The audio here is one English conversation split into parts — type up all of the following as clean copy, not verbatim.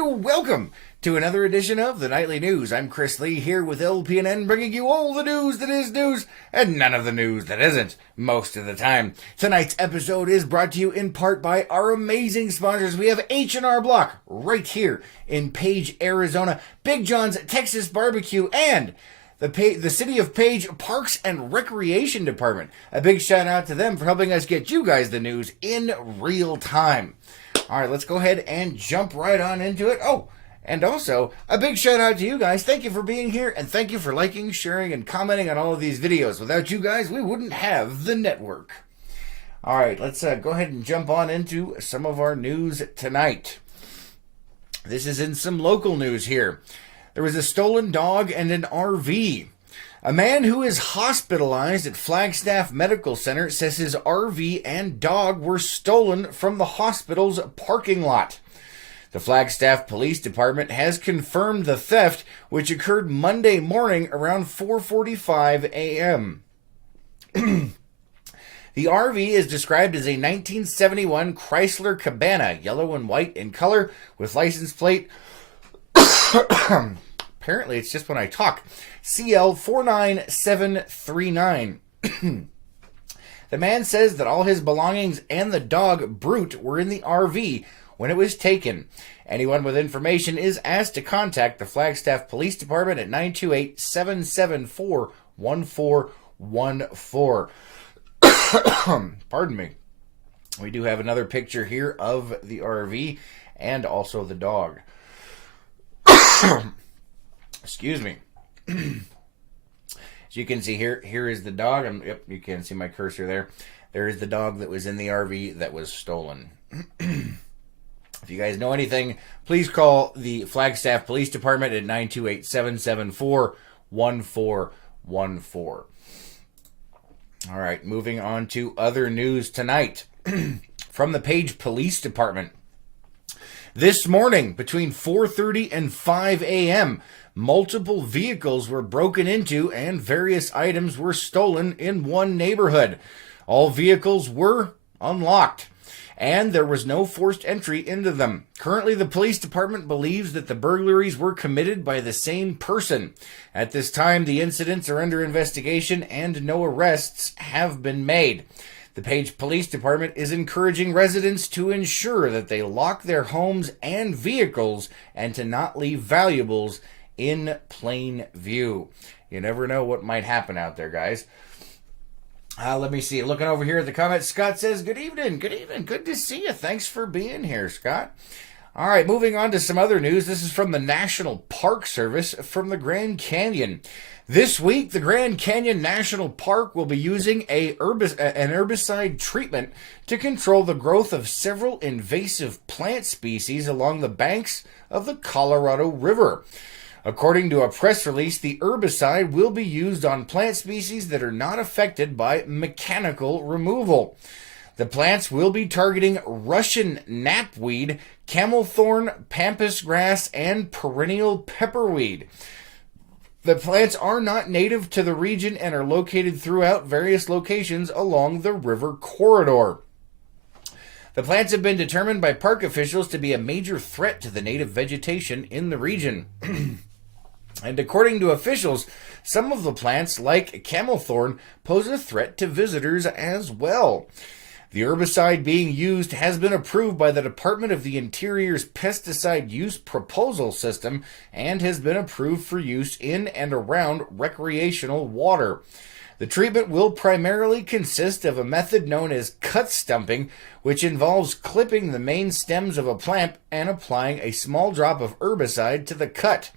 and welcome to another edition of the Nightly News. I'm Chris Lee here with LPNN, bringing you all the news that is news and none of the news that isn't most of the time. Tonight's episode is brought to you in part by our amazing sponsors. We have H&R Block right here in Page, Arizona, Big John's Texas Barbecue, and the City of Page Parks and Recreation Department. A big shout out to them for helping us get you guys the news in real time. All right, let's go ahead and jump right on into it. Oh, and also a big shout out to you guys. Thank you for being here, and thank you for liking, sharing, and commenting on all of these videos. Without you guys, we wouldn't have the network. All right, let's go ahead and jump on into some of our news tonight. This is in some local news here. There was a stolen dog and an RV. A man who is hospitalized at Flagstaff Medical Center says his RV and dog were stolen from the hospital's parking lot. The Flagstaff Police Department has confirmed the theft, which occurred Monday morning around 4:45 a.m. The RV is described as a 1971 Chrysler Cabana, yellow and white in color, with license plate apparently it's just when I talk, CL49739. The man says that all his belongings and the dog Brute were in the RV when it was taken. Anyone with information is asked to contact the Flagstaff Police Department at 928-774-1414. Pardon me. We do have another picture here of the RV and also the dog. Excuse me. As you can see here is the dog. Yep, you can see my cursor there. There is the dog that was in the RV that was stolen. If you guys know anything, please call the Flagstaff Police Department at 928-774-1414. All right, moving on to other news tonight. From the Page Police Department. This morning, between 4:30 and 5 a.m., multiple vehicles were broken into and various items were stolen in one neighborhood. All vehicles were unlocked, and there was no forced entry into them. Currently, the police department believes that the burglaries were committed by the same person. At this time, the incidents are under investigation and no arrests have been made. The Page Police Department is encouraging residents to ensure that they lock their homes and vehicles and to not leave valuables in plain view. You never know what might happen out there, guys. Let me see. Looking over here at the comments, Scott says, good evening. Good evening. Good to see you. Thanks for being here, Scott. All right, moving on to some other news. This is from the National Park Service from the Grand Canyon. This week, the Grand Canyon National Park will be using an herbicide treatment to control the growth of several invasive plant species along the banks of the Colorado River. According to a press release, the herbicide will be used on plant species that are not affected by mechanical removal. The plants will be targeting Russian knapweed, camelthorn, pampas grass, and perennial pepperweed. The plants are not native to the region and are located throughout various locations along the river corridor. The plants have been determined by park officials to be a major threat to the native vegetation in the region. And according to officials, some of the plants, like camelthorn, pose a threat to visitors as well. The herbicide being used has been approved by the Department of the Interior's Pesticide Use Proposal System and has been approved for use in and around recreational water. The treatment will primarily consist of a method known as cut stumping, which involves clipping the main stems of a plant and applying a small drop of herbicide to the cut.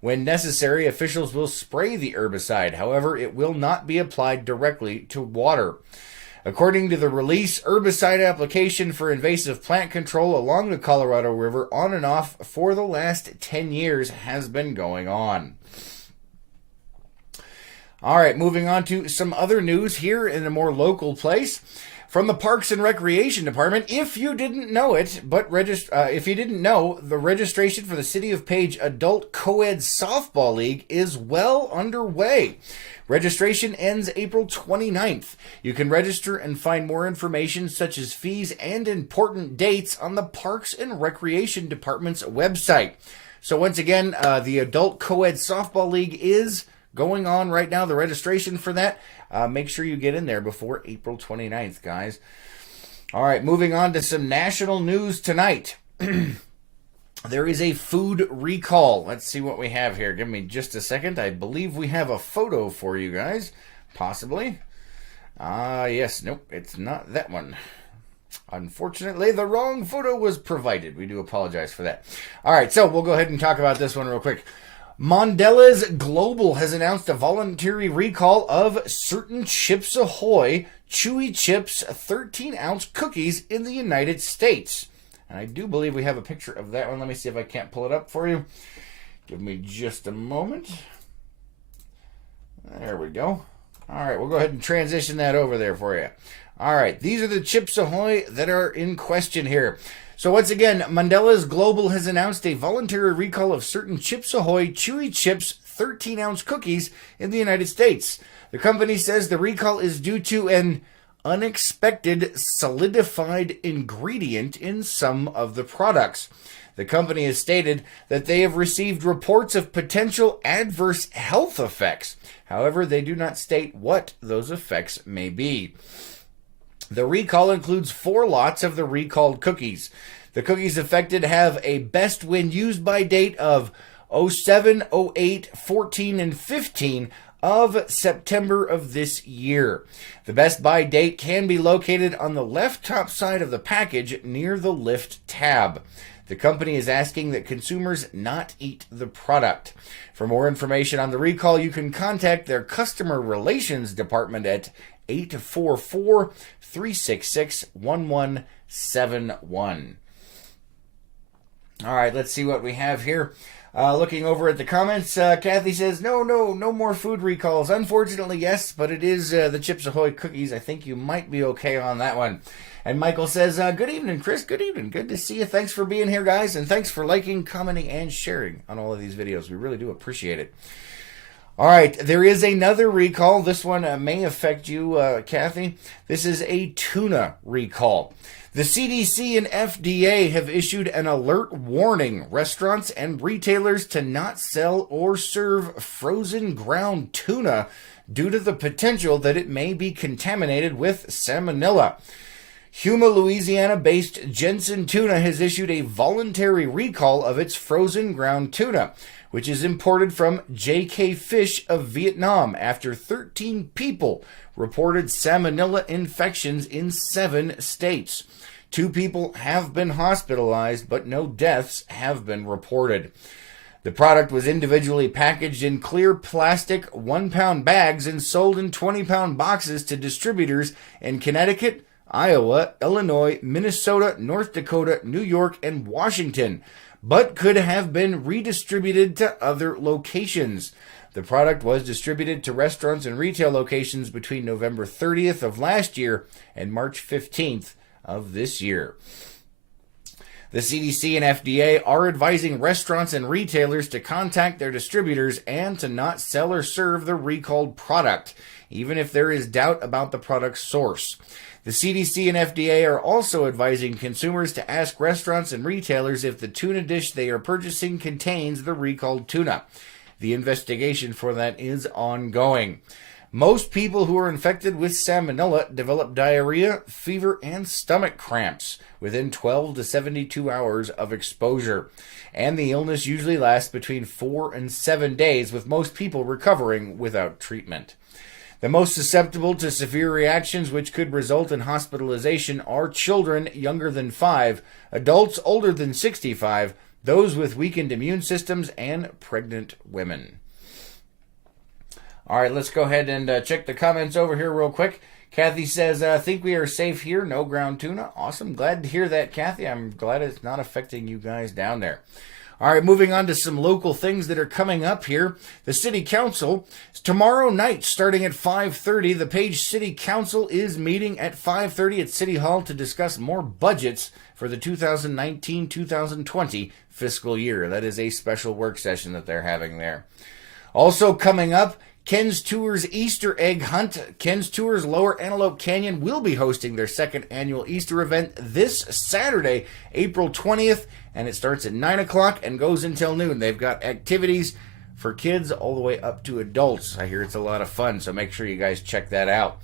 When necessary, officials will spray the herbicide. However, it will not be applied directly to water. According to the release, herbicide application for invasive plant control along the Colorado River on and off for the last 10 years has been going on. All right, moving on to some other news here in a more local place. From the Parks and Recreation Department, if you didn't know it, if you didn't know, the registration for the City of Page Adult Co-ed Softball League is well underway. Registration ends April 29th. You can register and find more information such as fees and important dates on the Parks and Recreation Department's website. So once again, the Adult Co-ed Softball League is going on right now, the registration for that. Make sure you get in there before April 29th, guys. All right, moving on to some national news tonight. There is a food recall. Let's see what we have here. Give me just a second. I believe we have a photo for you guys. Possibly. Yes. Nope, it's not that one. Unfortunately, the wrong photo was provided. We do apologize for that. All right, so we'll go ahead and talk about this one real quick. Mondelez Global has announced a voluntary recall of certain Chips Ahoy Chewy Chips 13-ounce cookies in the United States. And I do believe we have a picture of that one. Let me see if I can't pull it up for you. Give me just a moment. There we go. All right, we'll go ahead and transition that over there for you. All right, these are the Chips Ahoy that are in question here. So once again, Mondelez Global has announced a voluntary recall of certain Chips Ahoy Chewy Chips 13-ounce cookies in the United States. The company says the recall is due to an unexpected solidified ingredient in some of the products. The company has stated that they have received reports of potential adverse health effects. However, they do not state what those effects may be. The recall includes 4 lots of the recalled cookies. The cookies affected have a best when used by date of 07, 08, 14, and 15 of September of this year. The best by date can be located on the left top side of the package near the lift tab. The company is asking that consumers not eat the product. For more information on the recall, you can contact their customer relations department at 844-366-1171. All right, let's see what we have here. Looking over at the comments, Kathy says, no more food recalls. Unfortunately, yes, but it is the Chips Ahoy cookies. I think you might be okay on that one. And Michael says, good evening, Chris. Good evening. Good to see you. Thanks for being here, guys. And thanks for liking, commenting, and sharing on all of these videos. We really do appreciate it. All right, there is another recall. This one may affect you, Kathy. This is a tuna recall. The CDC and FDA have issued an alert warning restaurants and retailers to not sell or serve frozen ground tuna due to the potential that it may be contaminated with salmonella. Huma, Louisiana-based Jensen Tuna has issued a voluntary recall of its frozen ground tuna, which is imported from JK Fish of Vietnam after 13 people reported salmonella infections in 7 states. 2 people have been hospitalized, but no deaths have been reported. The product was individually packaged in clear plastic 1-pound bags and sold in 20-pound boxes to distributors in Connecticut, Iowa, Illinois, Minnesota, North Dakota, New York, and Washington, but could have been redistributed to other locations. The product was distributed to restaurants and retail locations between November 30th of last year and March 15th of this year. The CDC and FDA are advising restaurants and retailers to contact their distributors and to not sell or serve the recalled product, even if there is doubt about the product's source. The CDC and FDA are also advising consumers to ask restaurants and retailers if the tuna dish they are purchasing contains the recalled tuna. The investigation for that is ongoing. Most people who are infected with salmonella develop diarrhea, fever, and stomach cramps within 12 to 72 hours of exposure. And the illness usually lasts between 4 and 7 days, with most people recovering without treatment. The most susceptible to severe reactions which could result in hospitalization are children younger than 5, adults older than 65, those with weakened immune systems, and pregnant women. All right, let's go ahead and check the comments over here real quick. Kathy says, I think we are safe here. No ground tuna. Awesome. Glad to hear that, Kathy. I'm glad it's not affecting you guys down there. All right, moving on to some local things that are coming up here. The City Council, tomorrow night, starting at 5:30, the Page City Council is meeting at 5:30 at City Hall to discuss more budgets for the 2019-2020 fiscal year. That is a special work session that they're having there. Also coming up, Ken's Tours Easter Egg Hunt. Ken's Tours Lower Antelope Canyon will be hosting their second annual Easter event this Saturday, April 20th, and it starts at 9 o'clock and goes until noon. They've got activities for kids all the way up to adults. I hear it's a lot of fun, so make sure you guys check that out.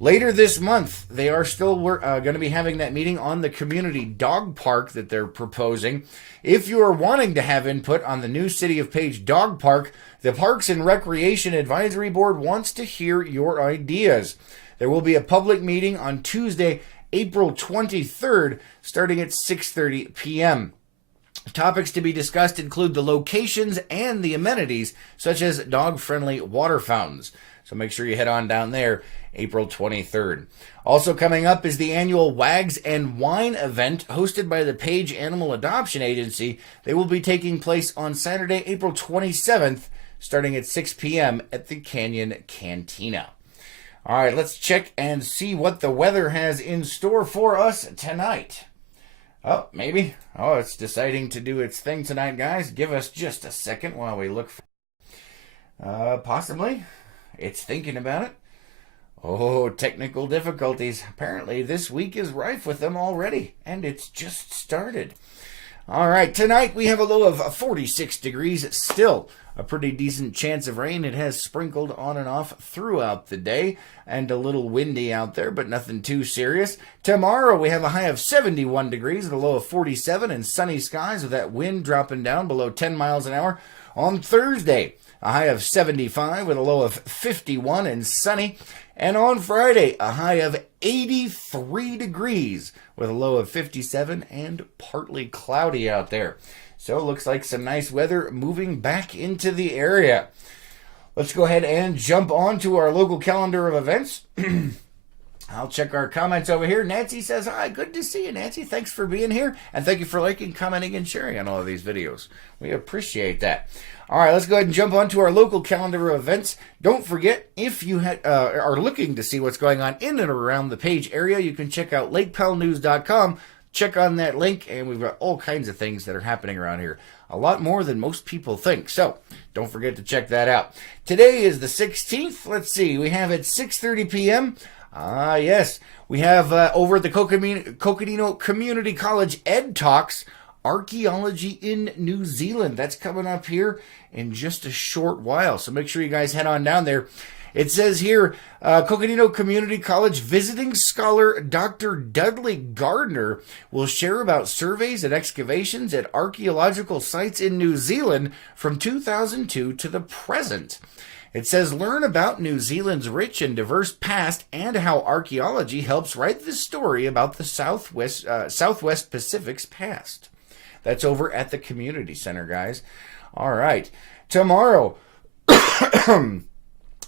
Later this month, they are still going to be having that meeting on the community dog park that they're proposing. If you are wanting to have input on the new City of Page dog park, the Parks and Recreation Advisory Board wants to hear your ideas. There will be a public meeting on Tuesday, April 23rd, starting at 6:30 p.m. Topics to be discussed include the locations and the amenities, such as dog-friendly water fountains. So make sure you head on down there, April 23rd. Also coming up is the annual Wags and Wine event hosted by the Page Animal Adoption Agency. They will be taking place on Saturday, April 27th, starting at 6 p.m. at the Canyon Cantina. All right, let's check and see what the weather has in store for us tonight. Oh, maybe. Oh, it's deciding to do its thing tonight, guys. Give us just a second while we look for... possibly. It's thinking about it. Oh, technical difficulties. Apparently, this week is rife with them already, and it's just started. All right, tonight we have a low of 46 degrees. Still a pretty decent chance of rain. It has sprinkled on and off throughout the day, and a little windy out there, but nothing too serious. Tomorrow we have a high of 71 degrees, a low of 47, and sunny skies with that wind dropping down below 10 miles an hour. On Thursday, a high of 75 with a low of 51 and sunny. And on Friday, a high of 83 degrees with a low of 57 and partly cloudy out there. So it looks like some nice weather moving back into the area. Let's go ahead and jump on to our local calendar of events. I'll check our comments over here. Nancy says, hi, good to see you, Nancy. Thanks for being here. And thank you for liking, commenting, and sharing on all of these videos. We appreciate that. All right, let's go ahead and jump on to our local calendar of events. Don't forget, if you are looking to see what's going on in and around the Page area, you can check out lakepowellnews.com. Check on that link, and we've got all kinds of things that are happening around here. A lot more than most people think. So don't forget to check that out. Today is the 16th. Let's see. We have at 6:30 p.m. Yes. We have over at the Coconino Community College Ed Talks, Archaeology in New Zealand. That's coming up here in just a short while. So make sure you guys head on down there. It says here, Coconino Community College visiting scholar Dr. Dudley Gardner will share about surveys and excavations at archaeological sites in New Zealand from 2002 to the present. It says, learn about New Zealand's rich and diverse past and how archaeology helps write the story about the Southwest Pacific's past. That's over at the community center, guys. All right. Tomorrow,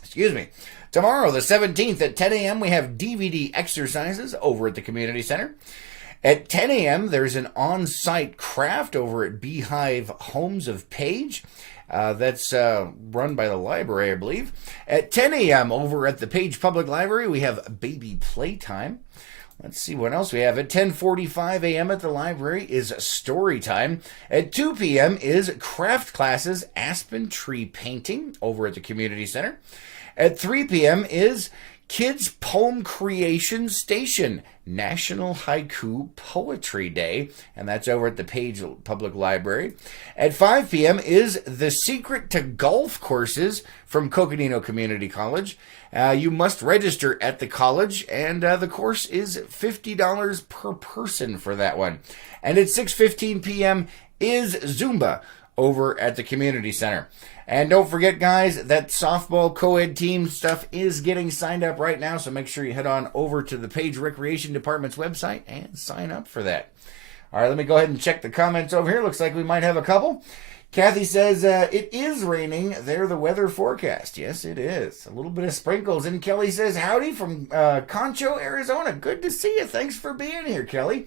excuse me. Tomorrow, the 17th at 10 a.m., we have DVD exercises over at the community center. At 10 a.m., there's an on-site craft over at Beehive Homes of Page. That's run by the library, I believe. At 10 a.m. over at the Page Public Library, we have baby playtime. Let's see what else we have. At 10:45 a.m. at the library is story time. At 2 p.m. is craft classes, Aspen Tree Painting over at the community center. At 3 p.m. is Kids Poem Creation Station, National Haiku Poetry Day, and that's over at the Page Public Library. At 5 p.m. is The Secret to Golf Courses from Coconino Community College. You must register at the college, and the course is $50 per person for that one. And at 6:15 p.m. is Zumba over at the community center. And don't forget, guys, that softball co-ed team stuff is getting signed up right now, so make sure you head on over to the Page Recreation Department's website and sign up for that. All right, let me go ahead and check the comments over here. Looks like we might have a couple. Kathy says, it is raining. They're the weather forecast. Yes, it is. A little bit of sprinkles. And Kelly says, howdy from Concho, Arizona. Good to see you. Thanks for being here, Kelly.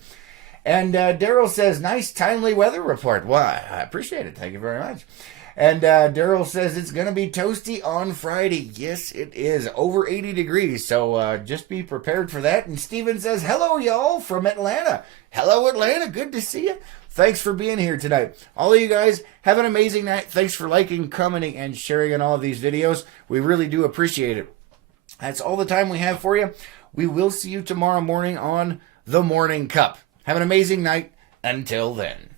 And Daryl says, nice, timely weather report. Well, I appreciate it. Thank you very much. And Daryl says it's going to be toasty on Friday. Yes, it is. Over 80 degrees. So just be prepared for that. And Steven says, hello, y'all, from Atlanta. Hello, Atlanta. Good to see you. Thanks for being here tonight. All of you guys, have an amazing night. Thanks for liking, commenting, and sharing on all of these videos. We really do appreciate it. That's all the time we have for you. We will see you tomorrow morning on The Morning Cup. Have an amazing night. Until then.